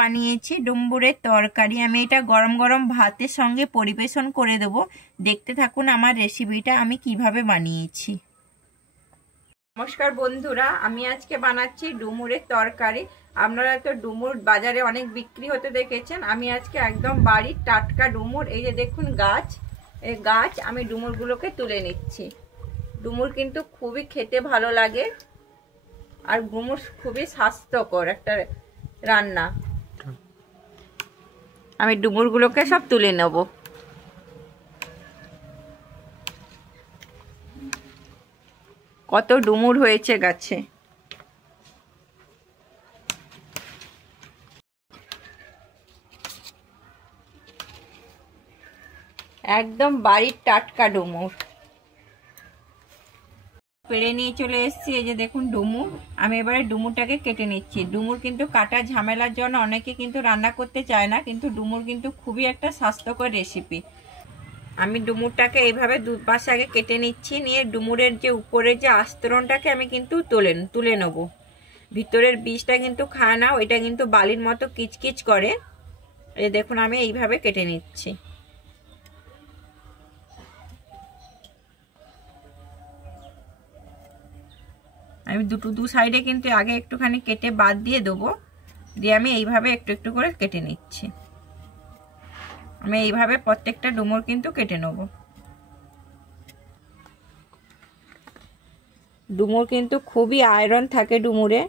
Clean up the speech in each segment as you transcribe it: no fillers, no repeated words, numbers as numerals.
বানিয়েছি ডুমুরের তরকারি। আমি এটা গরম গরম ভাতের সঙ্গে পরিবেশন করে দেব। দেখতে থাকুন আমার রেসিপিটা আমি কিভাবে বানিয়েছি। নমস্কার বন্ধুরা, আমি আজকে বানাচ্ছি ডুমুরের তরকারি। আপনারা তো ডুমুর বাজারে অনেক বিক্রি হতে দেখেছেন। আমি আজকে একদম বাড়ির টাটকা ডুমুর, এই যে দেখুন গাছ, এই গাছ আমি ডুমুরগুলোকে তুলে নিচ্ছি। ডুমুর কিন্তু খুবই খেতে ভালো লাগে, আর ডুমুর খুবই স্বাস্থ্যকর একটা রান্না। আমি ডুমুরগুলোকে সব তুলে নেব। কত ডুমুর হয়েছে গাছে। একদম বাড়ির টাটকা ডুমুর পেড়ে নিয়ে চলে এসেছি। এই যে দেখুন ডুমুর, আমি এবারে ডুমুরটাকে কেটে নিচ্ছি। ডুমুর কিন্তু কাটা ঝামেলার জন্য অনেকে কিন্তু রান্না করতে চায় না, কিন্তু ডুমুর কিন্তু খুবই একটা স্বাস্থ্যকর রেসিপি। আমি ডুমুরটাকে এইভাবে দুপাশে আগে কেটে নিচ্ছি, নিয়ে ডুমুরের যে উপরের যে আস্তরণটাকে আমি কিন্তু তুলে নেব। ভিতরের বীজটা কিন্তু খায় না, ওইটা কিন্তু বালির মতো কিচকিচ করে। এই দেখুন আমি এইভাবে কেটে নিচ্ছি। আমি দু সাইডে কিন্তু আগে একটুখানি কেটে বাদ দিয়ে দেবো, দিয়ে আমি এইভাবে একটু একটু করে কেটে নিচ্ছি। আমি এইভাবে প্রত্যেকটা ডুমুর কিন্তু কেটে নেব। ডুমুর কিন্তু খুবই আয়রন থাকে ডুমুরে,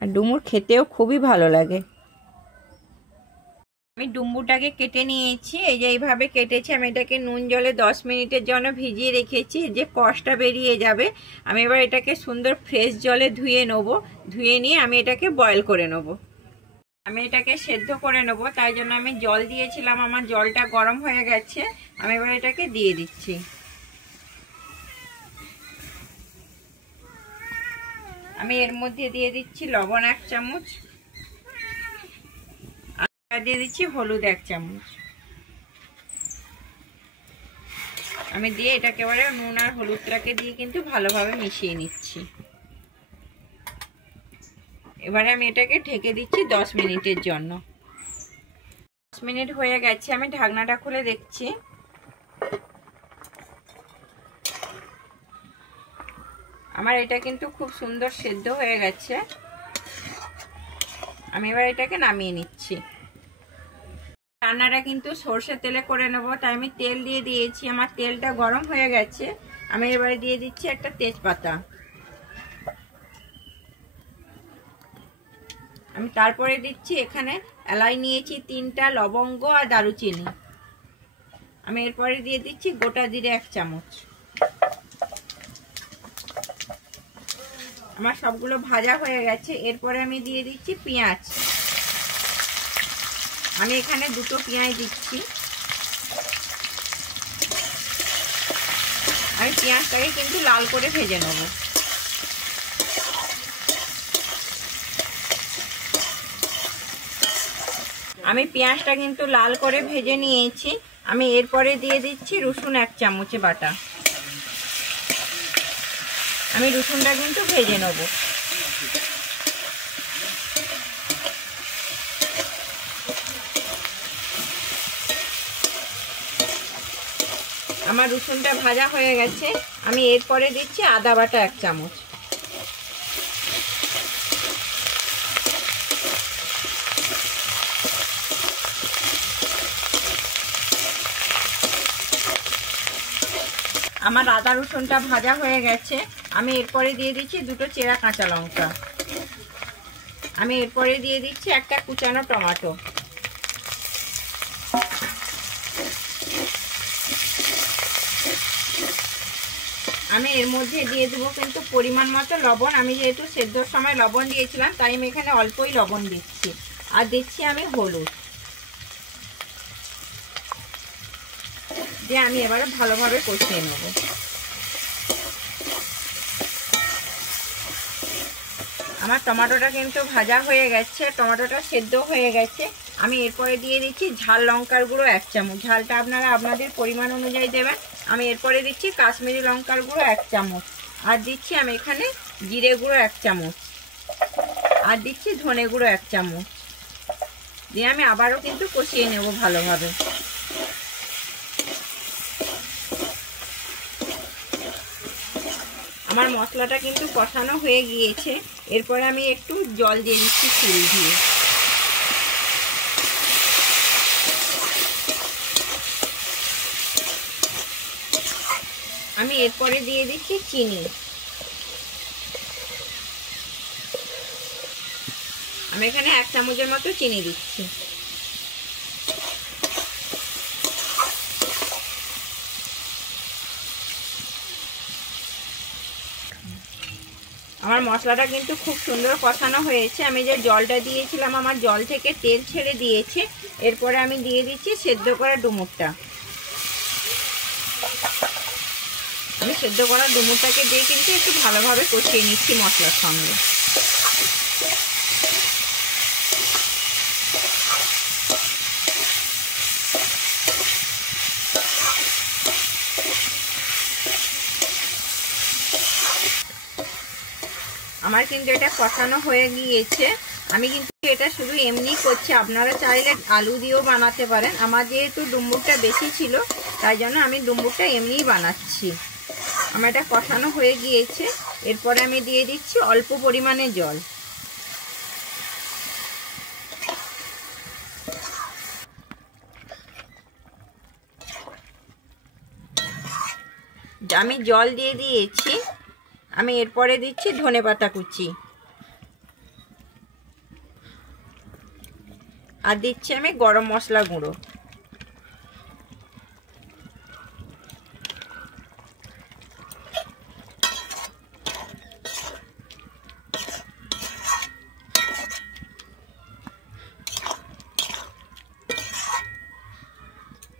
আর ডুমুর খেতেও খুবই ভালো লাগে। আমি ডুমুরটাকে কেটে নিয়েছি, এই যে এইভাবে কেটেছি। আমি এটাকে নুন জলে 10 মিনিটের জন্য ভিজিয়ে রেখেছি, যে কষটা বেরিয়ে যাবে। আমি এবার এটাকে সুন্দর ফ্রেশ জলে ধুয়ে নেব। ধুয়ে নিয়ে আমি এটাকে বয়েল করে নেব। আমি এটাকে সেদ্ধ করে নেব, তাই জন্য আমি জল দিয়েছিলাম। আমার জলটা গরম হয়ে গেছে, আমি এবার এটাকে দিয়ে দিচ্ছি। আমি এর মধ্যে দিয়ে দিচ্ছি লবণ 1 চামচ, আর দিয়ে দিচ্ছি হলুদ 1 চামচ। আমি দিয়ে এটাকে এবারে নুন আর হলুদটাকে দিয়ে কিন্তু ভালোভাবে মিশিয়ে নিচ্ছি। এবারে আমি এটাকে ঢেকে দিচ্ছি 10 মিনিটের জন্য। 10 মিনিট হয়ে গেছে, আমি ঢাকনাটা খুলে দেখছি। আমার এটা কিন্তু খুব সুন্দর সেদ্ধ হয়ে গেছে। আমি এবার এটাকে নামিয়ে নিচ্ছি। রান্নাটা কিন্তু সরষের তেলে করে নেব, তাই আমি তেল দিয়ে দিয়েছি। আমার তেলটা গরম হয়ে গেছে। আমি এবারে দিয়ে দিচ্ছি একটা তেজপাতা। আমি তারপরে দিচ্ছি এখানে এলাচ নিয়েছি 3টা, লবঙ্গ আর দারুচিনি। আমি এরপরে দিয়ে দিচ্ছি গোটা জিরে 1 চামচ। আমার সবগুলো ভাজা হয়ে গেছে। এরপরে আমি দিয়ে দিচ্ছি পেঁয়াজ। আমি এখানে 2টো পেঁয়াজ দিচ্ছি। আমি পেঁয়াজটাকে কিন্তু লাল করে ভেজে নেব। আমি পেঁয়াজটা কিন্তু লাল করে ভেজে নিয়েছি। আমি এরপরে দিয়ে দিচ্ছি রসুন 1 চামচে বাটা। আমি রসুনটা কিন্তু ভেজে নেব। আমার রসুনটা ভাজা হয়ে গেছে। আমি এরপরে দিচ্ছি আদা বাটা 1 চামচ। আমার আদা রসুনটা ভাজা হয়ে গেছে। আমি এরপরে দিয়ে দিচ্ছি 2টো চেরা কাঁচা লঙ্কা। আমি এরপরে দিয়ে দিচ্ছি একটা কুচানো টমেটো। আমি এর মধ্যে দিয়ে দেবো কিন্তু পরিমাণ মতো লবণ। আমি যেহেতু সেদ্ধর সময় লবণ দিয়েছিলাম, তাই আমি এখানে অল্পই লবণ দিচ্ছি। আর দিচ্ছি আমি হলুদ দিয়ে আমি এবারে ভালোভাবে কষিয়ে নেব। আমার টমেটোটা কিন্তু ভাজা হয়ে গেছে, টমেটোটা সেদ্ধ হয়ে গেছে। আমি এরপরে দিয়ে দিচ্ছি ঝাল লঙ্কার গুঁড়ো 1 চামচ। ঝালটা আপনারা আপনাদের পরিমাণ অনুযায়ী দেবেন। আমি এরপরে দিচ্ছি কাশ্মীরি লঙ্কার গুঁড়ো 1 চামচ, আর দিচ্ছি আমি এখানে জিরে গুঁড়ো 1 চামচ, আর দিচ্ছি ধনে গুঁড়ো 1 চামচ। দিয়ে আমি আবারও কিন্তু কষিয়ে নেব ভালোভাবে। আমার মশলাটা কিন্তু কষানো হয়ে গিয়েছে। এরপরে আমি একটু জল দিয়ে দিচ্ছি ফুল দিয়ে। আমি এরপরে দিয়ে দিচ্ছি চিনি। আমি এখানে 1 চামচের মতো চিনি দিচ্ছি। আমার মশলাটা কিন্তু খুব সুন্দর কষানো হয়েছে। আমি যে জলটা দিয়েছিলাম আমার জল থেকে তেল ছেড়ে দিয়েছে। এরপরে আমি দিয়ে দিচ্ছি সেদ্ধ করা ডুমুরটা। আমি সেদ্ধ করা ডুমুরটাকে দিয়ে কিন্তু একটু ভালোভাবে কষিয়ে নিচ্ছি মশলার সঙ্গে। আমার কিন্তু এটা কষানো হয়ে গিয়েছে। আমি কিন্তু এটা শুধু এমনি করছি, আপনারা চাইলে আলু দিয়েও বানাতে পারেন। আমার যেহেতু ডুমুরটা বেশি ছিল তাই জন্য আমি ডুমুরটা এমনিই বানাচ্ছি। আমার এটা কষানো হয়ে গিয়েছে। এরপরে আমি দিয়ে দিচ্ছি অল্প পরিমাণে জল। আমি জল দিয়ে দিয়েছি। আমি এরপরে দিচ্ছি ধনেপাতা কুচি, আর দিচ্ছি আমি গরম মশলা গুঁড়ো।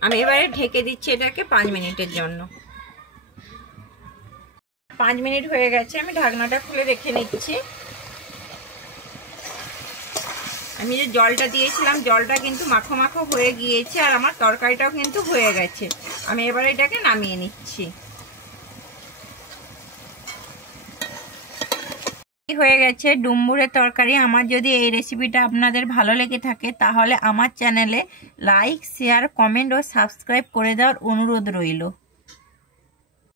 আমি এবারে ঢেকে দিচ্ছি এটাকে 5 মিনিটের জন্য। 5 মিনিট হয়ে গেছে। আমি ঢাকনাটা খুলে দেখে নিচ্ছি। আমি যে জলটা দিয়েছিলাম জলটা কিন্তু মাখো মাখো হয়ে গিয়েছে, আর আমার তরকারিটাও কিন্তু হয়ে গেছে। আমি এবারে এটাকে নামিয়ে নিচ্ছি। হয়ে গেছে ডুমুরের তরকারি। আমার যদি এই রেসিপিটা আপনাদের ভালো লেগে থাকে তাহলে আমার চ্যানেলে লাইক, শেয়ার, কমেন্ট ও সাবস্ক্রাইব করে দেওয়ার অনুরোধ রইল।